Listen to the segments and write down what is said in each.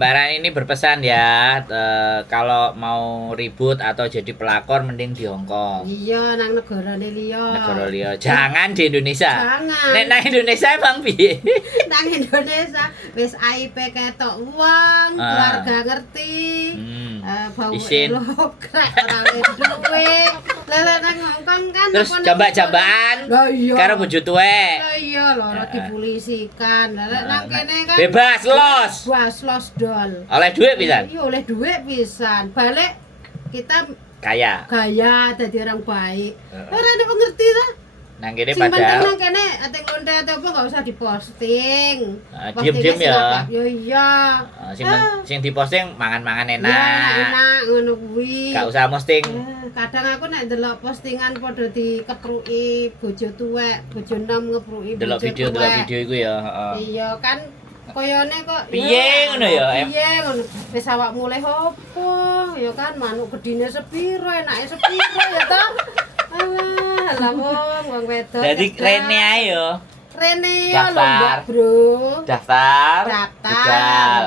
Mbak Rani ini berpesan ya, kalau mau ribut atau jadi pelakor mending di Hong Kong. Iya, nang negarane liya. Negara liya. Jangan di Indonesia. Jangan. Nek nang Indonesia emang piye? Nang Indonesia wis aib ketok uang, keluarga ngerti. Bau Isin. elok, ora duwe. Lele nang Hong Kong kan Terus jambak-jambakan Lah iya. karo bojo tuwek. Lah iya lho, dipolisikan. Lele nang kene kan Bebas los. los dol. Oleh duit pisan. Iya oleh duit pisan. Balik kita Kaya. gaya jadi orang baik. Ora ada pengerti lah. Nang kene Sing penting padahal nang kene ate lonte ate apa enggak usah diposting. diem-diem ya. Yo iya. Sing diposting mangan-mangan Ya enak. enak ngono kuwi. Gak usah posting. Kadang aku nek ndelok postingan padha dikepruki bojo tuwek, bojo enom ngepruki bojo Delok video iku ya, heeh. Iya kan koyone kok Piye ngono ya, Em? Piye ngono. Wis awakmu mulai opo? Ya kan manuk gedine sepiro, enake sepiro ya toh? Alah wong wedok. Jadi Rene ae yo. Rene ya lho, Daftar. Mbak Bro. Daftar. Daftar.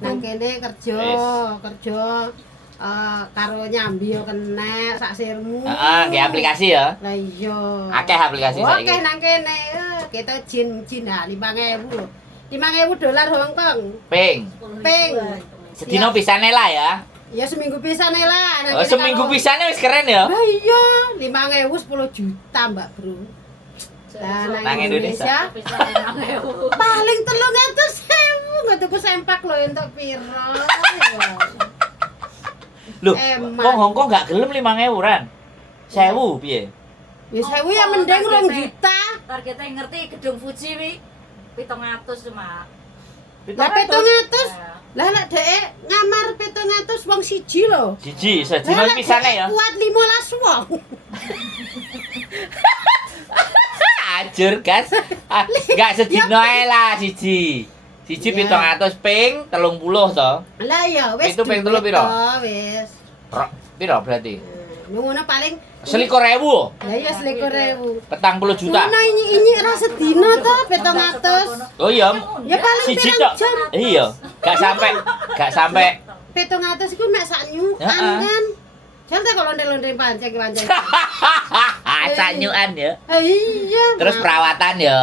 Nang kene kerja, Wis. kerja karo nyambi yo kena sak sirmu. Heeh, nggih aplikasi ya. Lah iya. Akeh aplikasi saiki. Akeh nang kene. Kita jin 5.000 lho. 5.000 dolar Hong Kong. Ping. Ping. Sedino pisane lah ya. Ya seminggu pisan lah. Oh, seminggu pisane wis keren ya. Lah iya, 5.000 10 juta, Mbak Bro. Lah nang Indonesia paling 300.000 nggak tuku sempak lho entuk piro. Loh, Emang. kok Hong Kong gak gelem 5.000-an? 1.000 piye? Ya 1.000 ya mending 2 juta. Targetnya ngerti gedung Fuji wi 700 cuma. Lah 700. Lah nek dhek ngamar 700 wong siji lho. Siji, sedino pisane ya. Kuat 15 wong. Ajur, Gas. Gak sedino ae lah siji. Siji 700 ping 30 to. Lah ya wis. Itu ping telu duit piro? toh, Wis. Piro berarti? Ngono paling 21.000. lah ya 21.000. 40 juta. Ngono ini ra sedina to 700. Oh iya. Ya paling Siji pirang tok. jam. Iya. Gak sampai 700 iku mek sak nyukan Heeh. kan. Jan tak kalau londe-londe pancen. sanyuan ya. Iya. Terus perawatan ya.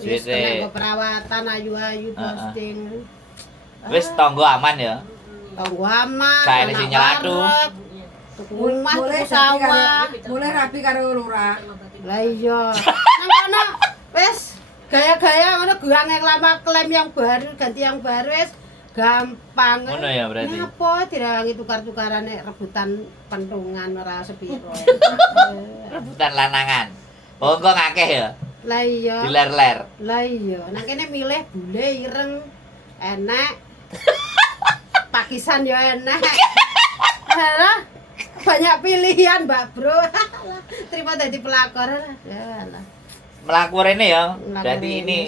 Wis Duite. kena perawatan ayu-ayu posting. Wis tonggo aman ya. Tonggo aman. Kayak di anak Sinyalatu. wareg, tuku omah, tuku sawah. Mulai rapi karo lurah. Lah iya. Nang kono wis gaya-gaya ngono guang lama klaim yang baru ganti yang baru wis gampang. Ngono ya berarti. Napa direwangi tukar-tukaran nek rebutan pentungan ora sepiro. Rebutan lanangan. Hongkong akeh ya. Lah iya. Diler-ler. Lah iya, nang kene milih bule ireng enak. Pakisan ya enak. Alah, banyak pilihan, Mbak Bro. Terima dadi pelakor. Alah. Melakor ini ya. Melakor Berarti ini. ini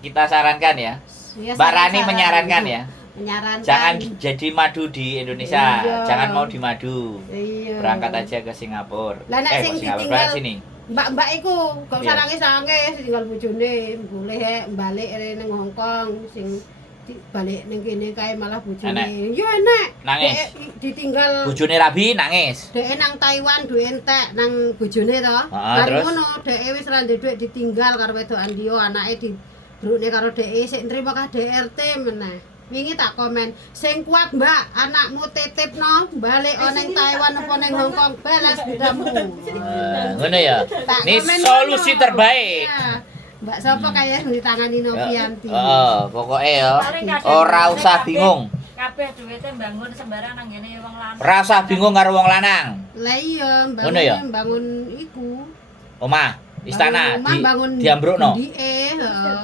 kita sarankan ya. Ya, Mbak saya Rani saran- menyarankan ya. Menyarankan. Jangan jadi madu di Indonesia. Iya. Jangan mau di madu. Iya. Berangkat aja ke Singapura. Lah nek Ke sing Singapura ditinggal berangkat sini. Mbak-mbak iku gak usah Iya. nangis-nangis tinggal bojone, boleh balik ning Hong Kong sing balik ning kene kae malah bojone. Enak. Ya enak. Nangis. Dek ditinggal Bojone Rabi nangis. dhek nang Taiwan duwe entek nang bojone to. Ah, Bar terus? ngono dhek wis ra duwe dhuwit ditinggal karo wedokan liya, anake dibrukne karo dhek sik nrimo KDRT meneh. Wingi tak komen, sing kuat Mbak, anakmu titipno balik ning Taiwan apa ning Hong Kong balas budamu. Ngono ya. Tak Ini komen solusi ngono. terbaik. Iya. Mbak sapa kayak ditangani Novianti. Pokoknya ya. Ora usah bingung. Kabeh duwite mbangun sembarang nang ngene wong lanang. Ora usah bingung karo wong lanang. Lah iya, Ngono ya? bangun iku. Omah, istana Bangun omah, bangun diambrukno. gundike, heeh.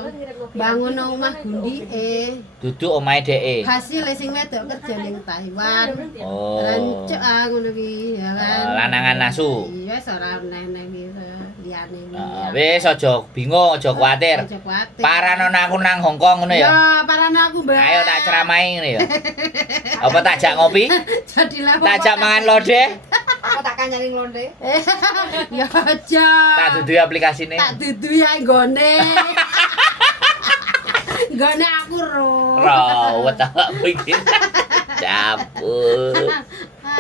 Bangun omah gundike. Duduk omahe dheke. Hasil sing wedok kerja ning Taiwan. Oh. Rancuk ngono kuwi, ya kan. Lanangan nasu. Iya, ora neh gitu. Liyane Wis aja bingung, aja kuwatir. Aja kuwatir. Paranono aku nang Hong Kong ngono ya. Ya, parane aku, Mbak. Ayo tak ceramahi ngene ya. Apa tak jak ngopi? Jadilah Tak jak mangan lodeh? Apa tak kanyani nglonde? Ya aja. Tak dudu aplikasine. Tak dudu ya nggone. Nggone aku ro. Rawat awakmu iki. Cabut.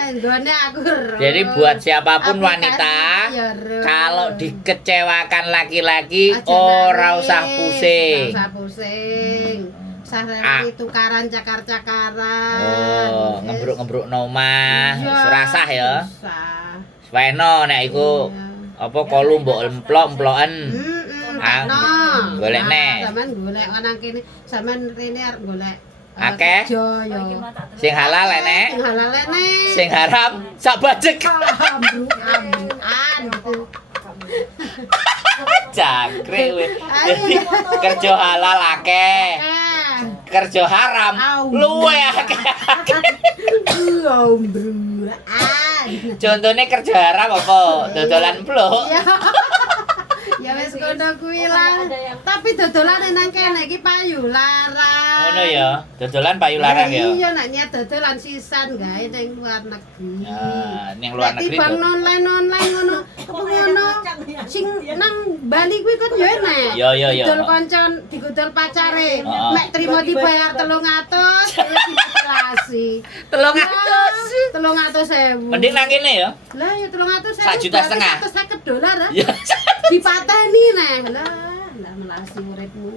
Nggone aku. Ro. Jadi buat siapapun Aplikasi, wanita, ya, Ro. kalau dikecewakan laki-laki Aja ora nangis, usah pusing. ora usah pusing. Ah. Tukaran cakar-cakaran. Oh, ngembruk-ngembruk omah, Iya, serasah ya. Susah. Weno nek iku Iya. apa kolu mbok emplok-emploken. Ah, no. golek nek. Sampeyan golek ana kene, sampeyan rene arep golek Akeh? kerja ya. Sing halal enek, Sing halal nek. sing haram sak bajek. Ambukan gitu. Jangkrik we. Jadi kerja halal akeh, kerja haram luwe akeh. Gombruan. Contohnya kerja haram apa? Dodolan emplok. Iya. Ya wis kono kuwi lah. Tapi dodolan nang kene iki payu larang. Ngono ya, dodolan payu larang ya. Iya nek nyet dodolan sisan gawe ning luar negeri. Nah, ning luar negeri Bang tuh. online ngono. Apa ngono? Sing nang Bali kuwi kan yo enek. Yo, yo, yo. Didol koncon, digudol pacare. Heeh. Mek trimo dibayar 300, wis dimutilasi. 300. 300.000. Mending nang kene ya. Lah ya 300.000. $1,500. $150 Ya. dipateni neh. Lah melasi uripmu.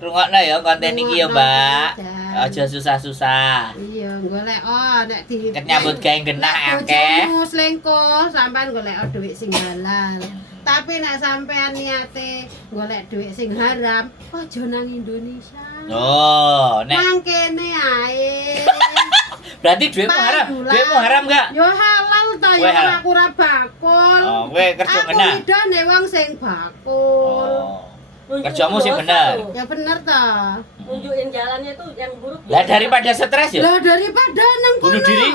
Rungokno ya konten iki ya, Mbak. Rungokno, Aja susah-susah. Iya, golek nek di Ket nyambut gawe genah akeh. bojomu selingkuh, sampean golek dhuwit sing halal. Tapi nek sampean niate golek dhuwit sing haram, aja nang Indonesia. Oh, nek Nang kene ae. berarti duitmu haram. Duitmu haram enggak? Yo halal ta Kowe ya halal. aku ora bakul. Oh, kowe kerja Aku genah. idane wong sing bakul. Oh. Kerjamu sih bener. Ya bener ta. Tunjukin jalannya tuh yang buruk. Lah daripada stres ya. Lah daripada nang kono. Bunuh diri?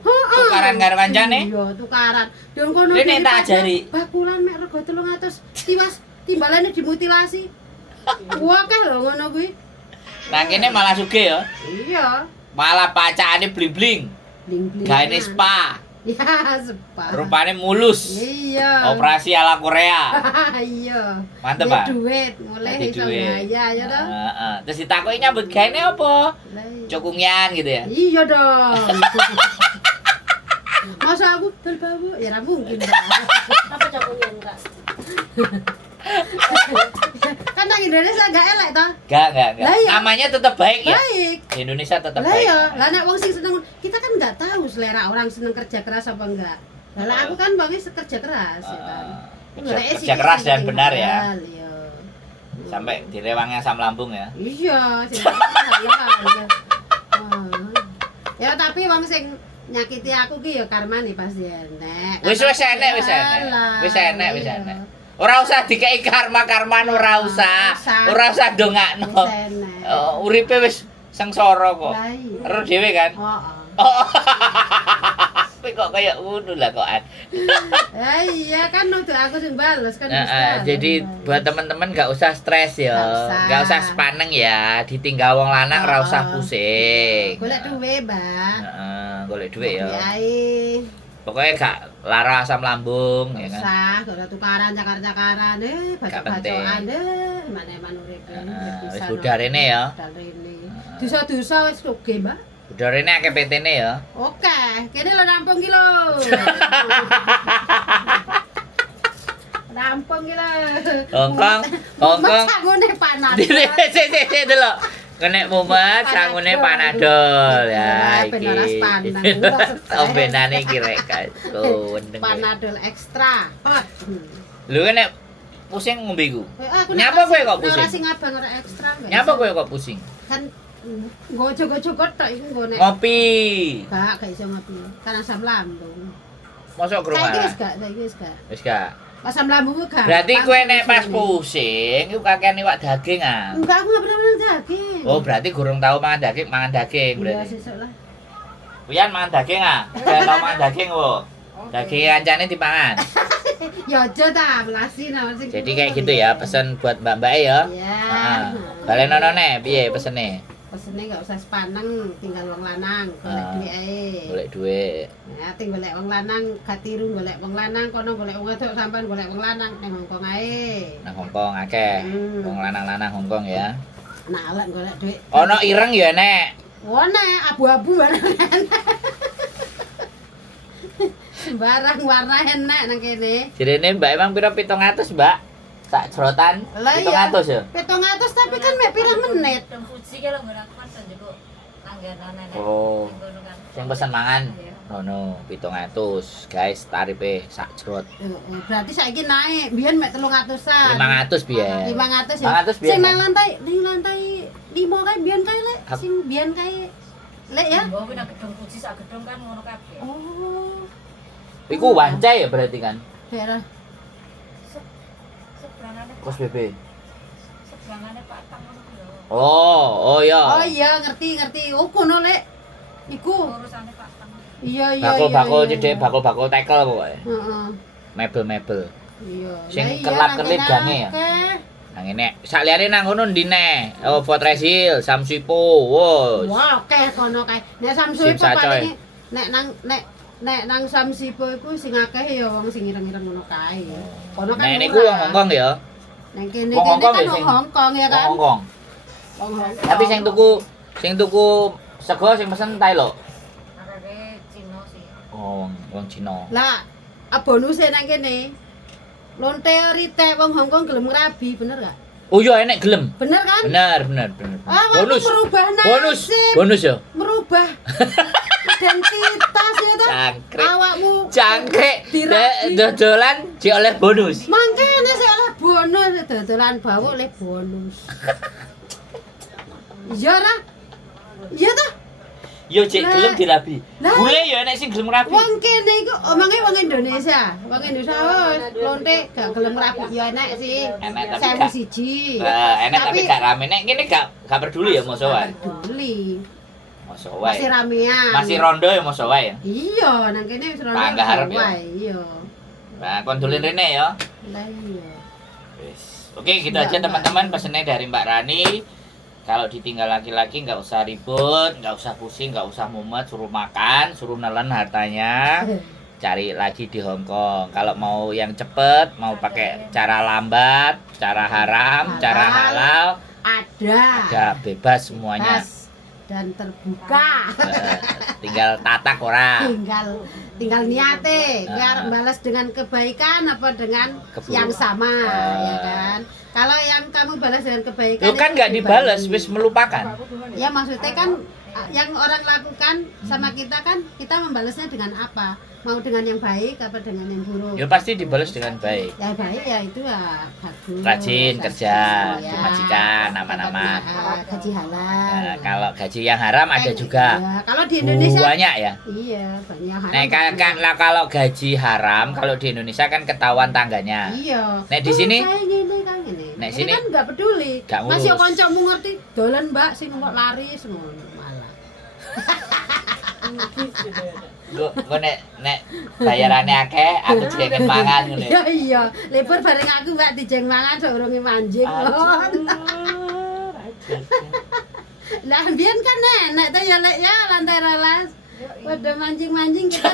Heeh. Tukaran karo kancane? Iya, tukaran. Nang kono. Rene tak daripada ajari. Bakulan mek rego 300. Tiwas timbalane dimutilasi. Wah, akeh lho ngono kuwi. Nang kene malah sugih ya. Iya. Malah pacakane bling-bling. Bling-bling. Gaene spa. Ya, spa. Rupane mulus. Iya. Operasi ala Korea. Iya. Mantep, Di Pak. duit, mulai Di iso duit. gaya ya toh. Heeh. Terus ditakoki nyambut gaene apa? Lah iya. Cukungyan gitu ya. Iya dong. Masa aku terbawa? Ya ora mungkin, Mbak. Apa cokoknya enggak? Kan nang Indonesia enggak elek toh? Enggak. Lah iya. Namanya tetap baik ya. Baik. Di Indonesia tetap Lah baik. ya, lah nek wong sing seneng kita kan enggak tahu selera orang seneng kerja keras apa enggak. Lah aku kan wongnya kerja keras ya kan. Kerja keras dan benar ya. Iya. Sampai direwangnya asam lambung ya. Iya, sing halal. Ya tapi wong sing nyakiti aku ki ya karmane pasti enek. Wis enek. Wis enek. Ora usah dikei karma-karman ora usah. Ora usah dongakno. Wis enek. Uripe wis sengsara kok. Lah iya. Ero dhewe kan. Heeh. Oh. Kowe kok kayak ngono lah kokan. Iya kan nuduh aku sing bales kan bisa. Jadi buat teman-teman gak usah stres ya. Gak usah sepaneng ya. Ditinggal wong lanang ora usah pusing. golek duwe, Mbak. Heeh, golek duit ya. Ae. Pokoknya gak lara asam lambung ya kan. Usah, golek tukaran cakar-cakaran Gak bacok-bacokan mana-mana urip. Wis budal rene ya. Budal rene. Dosa-dosa wis oke, Mbak. Budal rene akeh PT-ne ya. Oke, kene lho rampung ki lho. Rampung ki lho. Hongkong. Sangune panas. Sik delok. Kene mumet sangune Panadol ya iki. Beneras panang. Ombenane iki rek guys. Oh, wendeng. Panadol ekstra. Hot. Lho kan nek pusing ngombe iku. Aku Nyapa kowe kok pusing? Ora sing abang ora ekstra. Nyapa kowe kok pusing? Kan nggo jogo-jogo tok iku nggone. Ngopi. Gak iso ngopi. Kan asam lambung. Mosok ke Saiki rumah. wis gak, saiki wis gak. Wis gak. Asam lambungku gak. Berarti kowe nek pas pusing iku kakean iwak daging ah. Enggak, aku gak pernah makan daging. Oh, berarti gurung tau mangan daging Iya, berarti. sesuk lah. Wian mangan daging ah. Gak tau mangan daging wo. Daging kancane dipangan. Ya aja ta, melasi nah sing. Jadi kayak gitu ya, pesen buat mbak-mbak ya. Iya. Heeh. Balenono ne piye pesene? Pesene gak usah sepaneng, tinggal wong lanang, golek Ah. duit ae. Golek duit. Ya, ting golek wong lanang, gak tiru golek wong lanang, kono golek wong wedok sampean golek wong lanang ning Hongkong ae. Nang Hongkong akeh. Hmm. Wong lanang-lanang Hongkong ya. Nah, lek golek duit. Ono ireng ya nek. Wone abu-abu barang enak. Sembarang warna enak nang kene. Jirene Mbak emang pira 700, Mbak? Sak jrotan Lah iya. 700 ya. 700 tapi kan mek pirang menit. Gedung Fuji kalau nggon aku kan njupuk langganan nenek. Oh. Ngono kan. Sing pesen mangan. Iya. Ono 700, guys, tarife sak jrot. Berarti saiki naik. Biyen mek 300-an. 500 biyen. 500 ya. 500 biyen. Sing nang lantai 5 kae biyen kae lek. Hap. Sing biyen kae lek ya. Mbok kuwi nang gedung Fuji sak gedung kan ngono kabeh. Oh. Iku wancai ya berarti kan. Daerah Seberangane Kos BB. seberangane Pak Tang ngono ku lho. Oh ya. Oh iya ngerti. Oh kono lek. Iku. Urusane Pak Tang. Iya. Bakul-bakul cedek, bakul-bakul tekel pokoke. Heeh. Mebel-mebel. Iya. Sing Lah iya, kelap-kelip nang gange ya? akeh. Nang ngene, sak liyane nang kono ndi neh? Oh, Fortresil, Samsipo. Wos. Wah, akeh kono kae. Nek Samsu Sim iku Sacoy. paling nek nang Samsipo iku sing akeh ya wong sing ireng-ireng ngono kae. Kono kan. Nek niku wong Hongkong ya. Nang kene Wong Hongkong kan ya wong sing- Hongkong ya kan. Wong Hongkong. Wong Hongkong. Tapi sing tuku sego sing pesen Thailand. Areke Cina sih. Oh, wong Cina. Lah, bonuse nang kene. Lonte rite wong Hongkong gelem ngrabi, bener gak? Oh iya enek gelem. Bener kan? Bener. Ah, Bonus. merubah Bonus. nasib. Bonus ya. Merubah identitas ya toh. Cangkrik. Awakmu Cangkrik. dirabi. Dodolan di oleh bonus. Mangkene sik oleh bonus, dodolan bau oleh bonus. Iya ra? Iya toh? Yo cek Lah. gelem dirabi. Lah. Bule ya enek sing gelem rabi. Wong kene iku omonge wong Indonesia. Wong Indonesia oh, lonte gak gelem rapi ya enek sih. Enek tapi Sewu gak. siji. Enek tapi gak rame. Nek kene gak peduli ya mosok wae. Peduli. Mosok wae. Masih ramean. Masih rondo ya mosok wae ya. Iya, nang kene wis rono. Tangga harap ya. wae, Iya. Nah, kondolin Rene ya. Lah iya. Wis. Oke, gitu aja teman-teman pesannya dari Mbak Rani. Kalau ditinggal laki-laki nggak usah ribut, nggak usah pusing, nggak usah mumet, suruh makan, suruh nelen hartanya, cari lagi di Hong Kong. Kalau mau yang cepet, mau pakai cara lambat, cara haram, cara halal, ada bebas semuanya. Bebas dan terbuka. Tinggal tatak ora. tinggal niate biar Ah. balas dengan kebaikan apa dengan Keburukan. yang sama ya kan. Kalau yang kamu balas dengan kebaikan Lu kan itu nggak dibales, dibagi. wis melupakan. Ya maksudnya kan yang orang lakukan sama kita kan kita membalasnya dengan apa? Mau dengan yang baik apa dengan yang buruk? Ya pasti dibalas dengan baik. Ya baik ya itu ya bagus. Rajin kerja, Ya, majikan, aman-aman. dapat, gaji halal. Nah, kalau gaji yang haram ada juga. Ya, kalau di Indonesia Banyak ya. iya banyak halal. Nah, kan kalau gaji haram kalau di Indonesia kan ketahuan tangganya. Iya. Nek di sini? kayak gini kan gini. Nek Ini sini? kan nggak peduli. Gak Masih ngurus. kancamu ngerti dolan Mbak sing kok lari ngono malah. Gue nek bayarannya akeh, aku jengen mangan ngono. Iya iya, libur bareng aku Mbak dijeng mangan saurunge manjing. Lah mbiyen kan nenek tuh ya lek ya lantai rolas. Pada mancing-mancing kita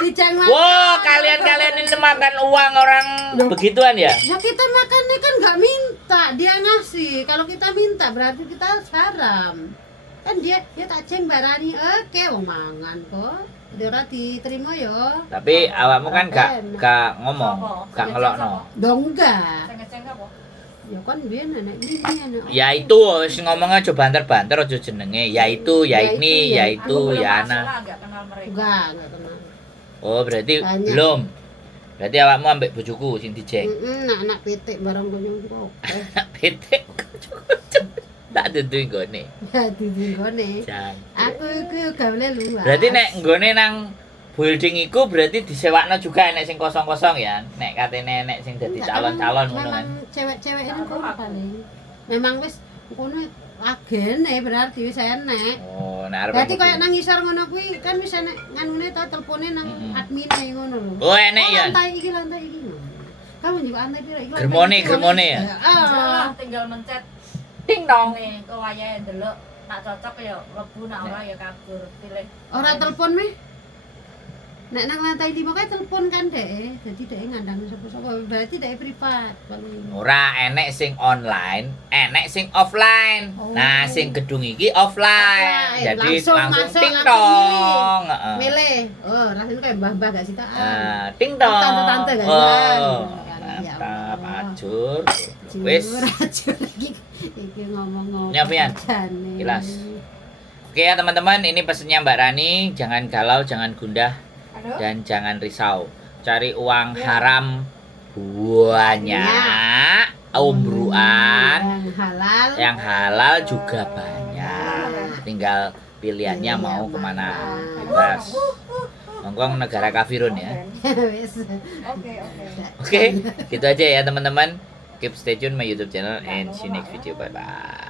dijeng mangan. Wow, kalian ini makan uang orang begituan ya? Ya kita makannya kan nggak minta, dia ngasih. Kalau kita minta berarti kita haram. Kan dia tak jeng barani, oke wong mangan kok. Dia ora diterima ya. Tapi awakmu kan gak ngomong, gak ngelokno. Dong enggak. Ceng-ceng apa? Ya kan biyen nenek ini anak. Ya itu wis ngomongnya aja banter-banter aja jenenge. Ya itu, ya ini, ya itu, Aku belum ya masuk ana. lah, nggak kenal mereka. Enggak kenal. Oh, berarti Banyak. belum. Berarti awakmu ambek bojoku sing dijeng. Anak pitik barang konyong Pitik. Tak tentuin gone. Ya didinggone. Jang. Aku iku gawe luas. Berarti nek nggone nang building iku berarti disewakno juga nek sing kosong-kosong ya. Nek katene nek sing dadi calon-calon ngono kan. Memang cewek-cewek ini kono paling. Memang wis kono agene berarti wis enek. Oh, nek arep. Berarti kayak nang isor ngono kuwi kan wis enek nganune ta telepone nang admine ngono lho. Oh, enek ya. Lantai iki ngono. Kamu juga lantai piro iki? Germone ya? Salah, tinggal mencet Ding dong. nih ke wayahe ndelok nak cocok ya mlebu nak ora ya kabur pilih. Ora telepon mi? Nek nang lantai 5 kae telepon kan dek. Dadi dek ngandang sapa-sapa. Berarti dek privat paling. Ora enek sing online, enek sing offline. Oh. Nah, sing gedung iki offline. Offline. Jadi Langsung langsung masuk, ting langsung tong. Heeh. Milih. Oh, rasanya kayak mbah-mbah gak sih tak? Ting tong. Tante-tante gak sih? Oh, Ya mantap, Allah. ajur. Wis. Ajur lagi. Iki ngomong-ngomong. Nyapian? Jane. Kilas. Oke ya teman-teman, ini pesennya Mbak Rani. Jangan galau, jangan gundah, Aduh. dan jangan risau. Cari uang haram banyak, umbruan yang halal juga banyak. Tinggal pilihannya mau kemana, bebas. Hongkong negara kafirun ya. Wis. Oke. Oke, gitu aja ya teman-teman. Keep stay tune my YouTube channel and see you next video. Bye bye.